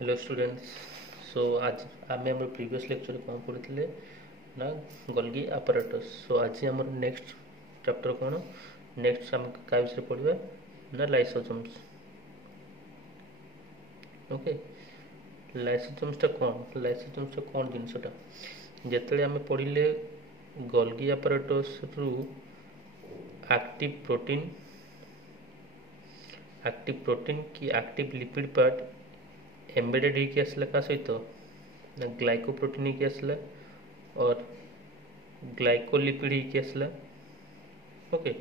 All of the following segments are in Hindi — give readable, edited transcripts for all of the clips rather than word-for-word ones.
Hello students. सो आज आम आम प्रीवियस लेक्चर कौन पढ़ी ना गोल्गी apparatus। सो आज आम नेक्स्ट चैप्टर कौन नेक्स्ट आम क्या विषय पढ़ा ना लाइसोसोम्स। ओके, लाइसोसोम्सटा कौन जिनसटा जिते आम पढ़ले गोल्गी apparatus रु एक्टिव प्रोटीन कि एक्टिव लिपिड पार्ट एम्बेडेड होकर आसला क्या सहित ना ग्लाइकोप्रोटीन होकर आसला और ग्लाइकोलिपिड होकर आसला। ओके,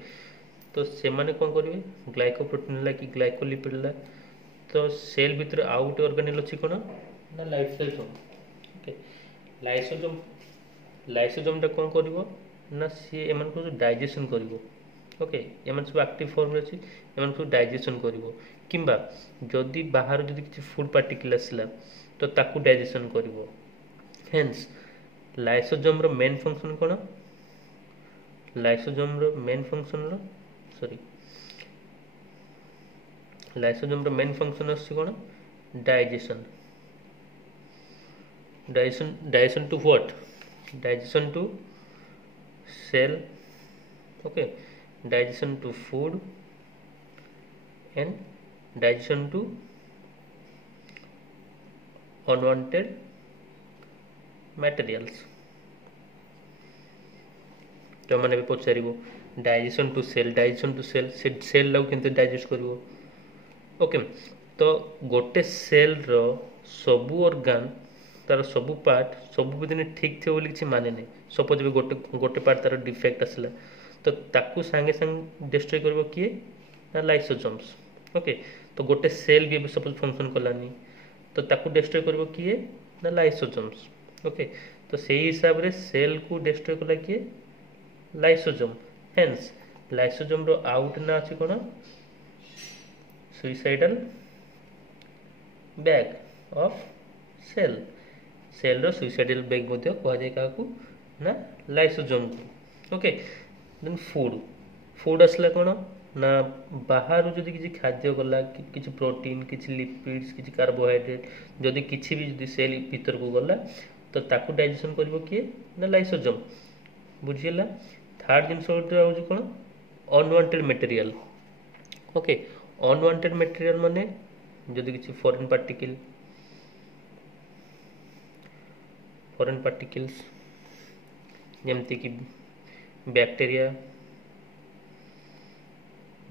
तो से माने कौन करेंगे ग्लाइकोप्रोटीन है कि ग्लाइकोलिपिड है तो सेल भितर आउ गोटे ऑर्गेनेल अच्छी कौन ना लाइसोसोम। ओके, लाइसोसोमटा कौन कर ना सी एम डाइजेशन कर। ओके, एम सब एक्टिव फॉर्म अच्छी एम सब डाइजेशन कर किंबा जदि बाहर जदि किसी फूड पार्टिकल आसला तो ताकू डाइजेशन कर। हेन्स लाइसोसोम रो मेन फंक्शन कौन लाइसोसोम रो मेन फंक्शन अच्छी कौन digestion digestion to what digestion to cell. Okay, digestion to food and digestion to unwanted materials। तो मैंने भी पचार डाइजेशन टू सेल सेल लाग के डाइजेस्ट कर। ओके, तो गोटे सेल रो सबू ऑर्गन तार सबू पार्ट सबू दिन ठीक थे बोली किसी माने नहीं। सपोज भी गोटे पार्ट तार डिफेक्ट आसला तो ताकू सांगे सांगे डिस्ट्रॉय कर किए ना लाइसोसोम्स। ओके, तो गोटे सेल भी सपोज फंक्शन कलानी तो ताकू डिस्ट्रॉय कर किए ना लाइसोसोम्स। ओके, तो से हिसाब रे सेल को डिस्ट्रॉय कला किए लाइसोसोम। हेन्स लाइसोसोम रो आउट ना अच्छी कौन suicidal bag of cell. Cell रो सुइसाइडल बैग मध्य कह जाए क्या ना लाइसोसोम को। ओके, देन फूड आसला कौन ना बाहर जदि किसी खाद्य गला कि प्रोटीन कि लिपिड्स कि कार्बोहाइड्रेट जदि किसी भी जदि सेल भीतर को गला तो ताकू डाइजेशन कर किए ना लाइसोसोम। बुझीला। थर्ड जिनस हूँ कौन unwanted material. Okay, unwanted material माने जदि किसी फॉरेन पार्टिकल्स जमती कि बैक्टीरिया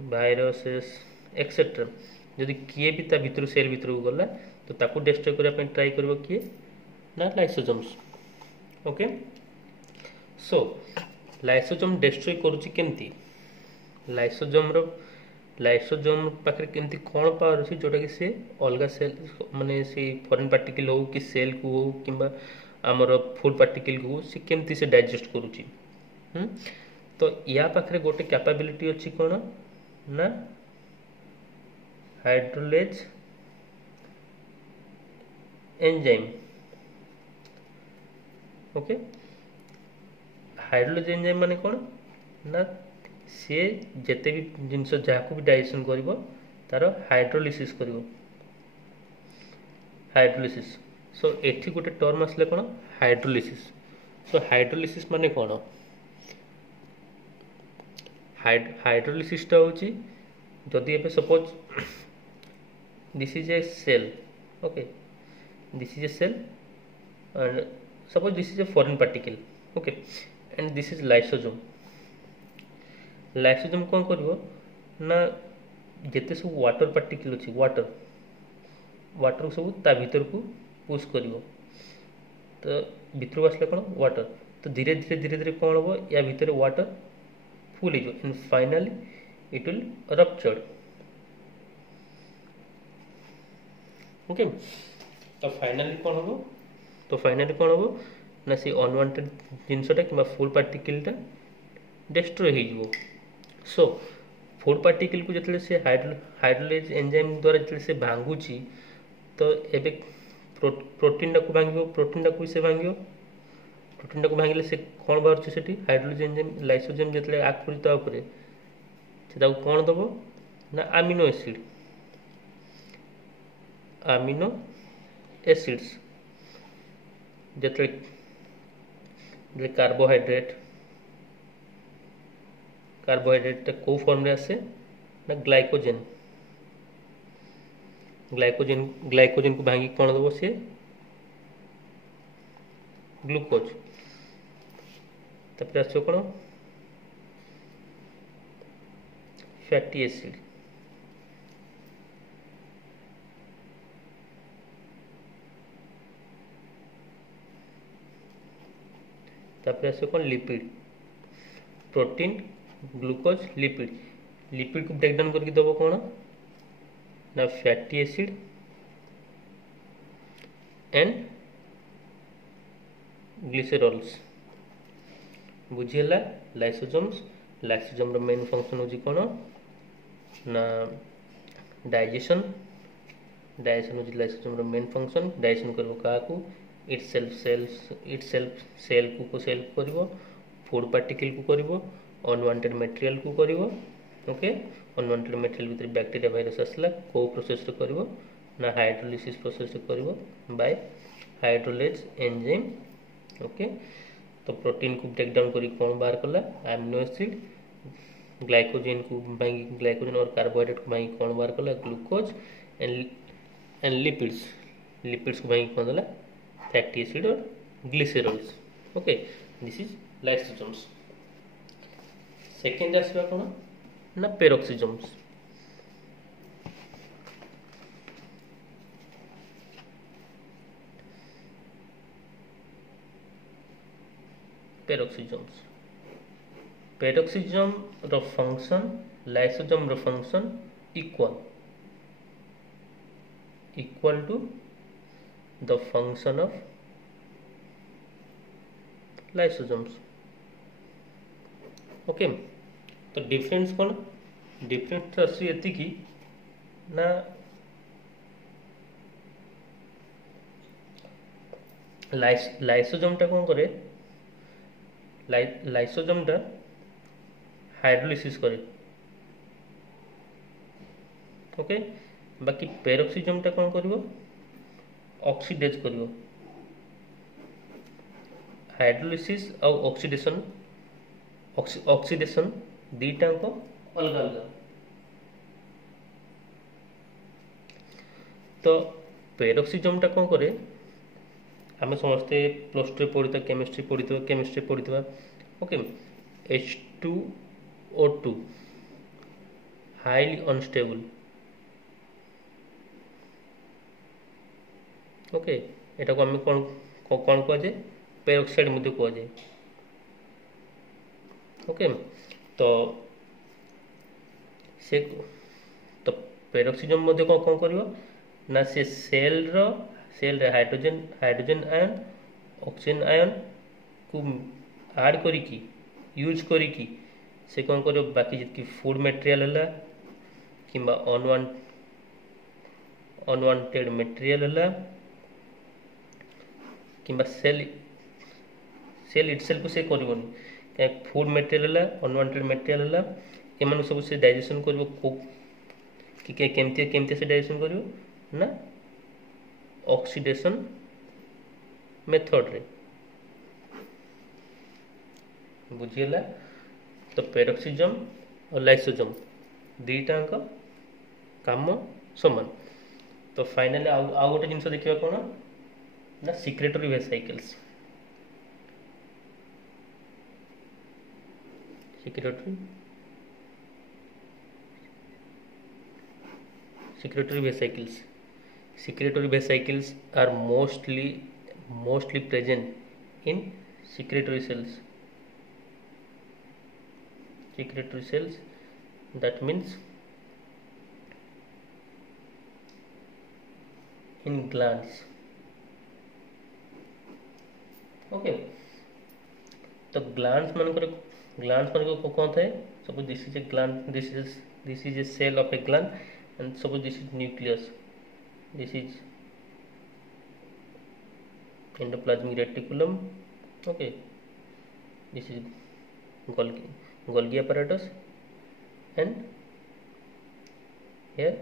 भाइरसेस एक्सेट्रा जदि किए भी ता भितर सेल भितर को गला तो ताकू डिस्ट्रॉय करने ट्राई कर किए ना लाइसोसोम्स। ओके, सो लाइसोसोम डिस्ट्रॉय करुच्ची केमती लाइसोसोम पाखे केमती कौन पावर अच्छी जोटा कि से अलग सेल माने से फॉरेन पार्टिकल हो कि सेल को हो कि आमर फूड पार्टिकल को सी केमती से डाइजेस्ट करुच्ची। तो या पाखे गोटे कैपेबिलिटी अच्छी कौन ना hydrolase enzyme. Okay, hydrolase enzyme माने कौन ना सी जिते भी जिनस जहाँ भी डाइजेशन कर तार हाइड्रोलिसिस कर। हाइड्रोलिसिस सो एठी गोटे टर्म आसले कौन हाइड्रोलिसिस। सो हाइड्रोलिसिस माने कौन हाइड्रोलिसिसटा होची जदि एबे suppose this is a cell. Okay, this is a cell and suppose this is a foreign particle. Okay, and this is lysosome. Lysosome कौन करिवो ना जेते सब वाटर पार्टिकल अच्छी वाटर सब ता भीतर को पुश करिवो तो भीतर को आसले कौन वाटर तो धीरे धीरे कौन हम या भीतर water full and finally it will rupture. Okay, तो फाइनली कौन हम ना से अनवांटेड जिनसटा कि फूड पार्टिकलटा डिस्ट्रॉय हो। सो फूड पार्टिकल को जिते से हाइड्रोलेज एंजाइम द्वारा जिते से भांगुची तो एबे प्रोटीन को भांग प्रोटीन को से भांग प्रोटीन को भांगे से कौन बाहर से हाइड्रोलेज एंजाइम लाइसोसोम जिते आग कर कौन दब ना आमिनो एसिड एसिड्स जो कार्बोहाइड्रेट को फॉर्म रे आसे ना ग्लाइकोजेन को भांगी कौन दबो सी ग्लूकोज तापर आसो कौन फैटी एसिड तापर आसो कौन लिपिड प्रोटीन ग्लूकोज लिपिड को ब्रेक डाउन करके दबो कौन ना फैटी एसिड एंड ग्लिसरॉल्स बुझीला लाइसोसोम रो मेन फंक्शन होजी कौन ना डाइजेशन होजी लाइसोसोम रो मेन फंक्शन डाइजेशन करबो काकू इटसेल्फ सेल को करिवो फूड पार्टिकल को करिवो अनवांटेड मटेरियल को करिवो ओके अनवांटेड मटेरियल भीतर बैक्टीरिया वायरस आसला को प्रोसेस करिवो ना हाइड्रोलिसिस प्रोसेस करिवो बाय हाइड्रोलेज एंजाइम ओके तो प्रोटीन को ब्रेक डाउन करी कौन बाहर कला अमीनो एसिड ग्लाइकोजन और कार्बोहाइड्रेट को भाई कौन बाहर कला ग्लूकोज एंड लिपिड्स को भाई कौन दला फैटी एसिड और glycerols okay this is lysosomes second आसवा कौन ना पेरोक्सिसोम्स पेरोक्सिसोम रो फंक्शन लाइसोसोम रो function equal to the function of lysosomes okay तो डिफरेंस कौन डिफरेंस आसी एतिकी ना लाइसोसोम टा कौन करे लाइसोसोम टा हाइड्रोलिसिस करे ओके बाकी पेरोक्सिसोम टा कौन करिवो ऑक्सीडेज करिवो हाइड्रोलिसिस और ऑक्सीडेशन दीटा को अलग अलग तो पेरोक्सिसोम टा कौन करे आम समस्ते प्लस टू पढ़ी केमिस्ट्री पढ़ी okay H2O2 highly unstable okay एटा को आम कौन कौन कह जाए पेरोक्साइड मध्य कह जाए ओके तो से तो पेरोक्सिसोम मध्य कौन करिवो ना से सेल रे हाइड्रोजन आयन ऑक्सीजन आयन को ऐड करिकी यूज करिकी से कौन करो बाकी जितकी फूड मटेरियल है किंबा अनवांटेड मटेरियल है किंबा सेल इटसेल्फ से करबोनी क्या फूड मटेरियल है अनवांटेड मटेरियल है एमान सब से डाइजेशन करबो कि केमती से डाइजेशन करबो ना ऑक्सीडेशन मेथड रे बुझीला तो पेरोक्सिसोम और लाइसोसोम दीटा काम समान तो फाइनली आउ गोटे जिनस देखा कौन ना secretory vesicles secretory vesicles are mostly present in secretory cells that means in glands okay तो ग्लैंड्स मन को कौन था suppose this is a gland this is a cell of a gland and suppose this is nucleus this is endoplasmic reticulum okay this is Golgi apparatus and here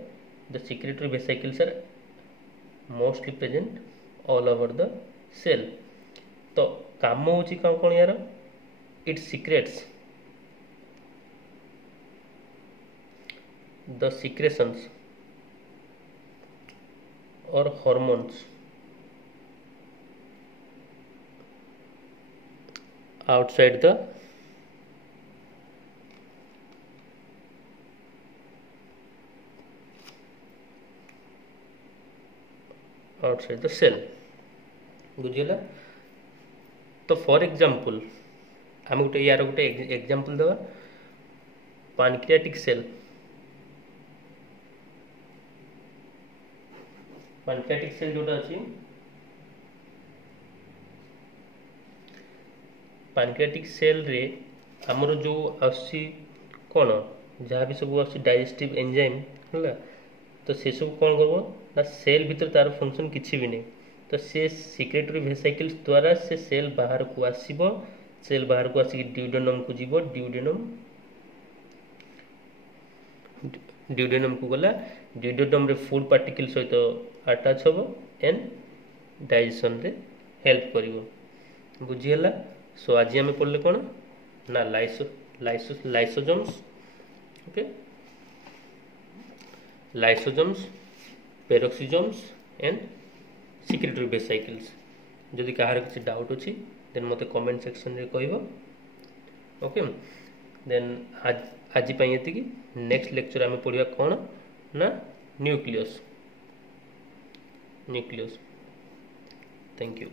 the secretory vesicles are mostly present all over the cell. तो काम होची कौन यार, it secretes the secretions or hormones outside the cell। बुझीगला। तो फॉर एग्जांपल आम गोटे यार गोटे एग्जांपल देवा, पैनक्रियाटिक सेल। पैनक्रियाटिक सेल जोटा अच्छी, पैनक्रियाटिक सेल रे आमर जो आसी कौन जहाँ भी सब आसी डाइजेस्टिव एंजाइम है, तो से सब कौन करब ना सेल भीतर तार फंक्शन किसी भी नहीं, तो से सिक्रेटरी वेसिकल्स द्वारा से सेल बाहर को आसीबो, सेल बाहर को आसिक ड्यूडेनम को जीवो, ड्यूडेनम को गला, ड्यूडेनम रे फूड पार्टिकल सहित अटैच होबो एंड डाइजेशन रे हेल्प करिवो। बुझीगला। सो आज आम पढ़ले कौन ना lysosomes, okay, lysosomes, peroxisomes and secretory vesicles. जदि कहार किसी डाउट अच्छी देन मते कमेंट सेक्शन रे कहबो, ओके। देन आज ये नेक्स्ट लेक्चर आम पढ़ा कौन ना न्यूक्लियस। Thank you.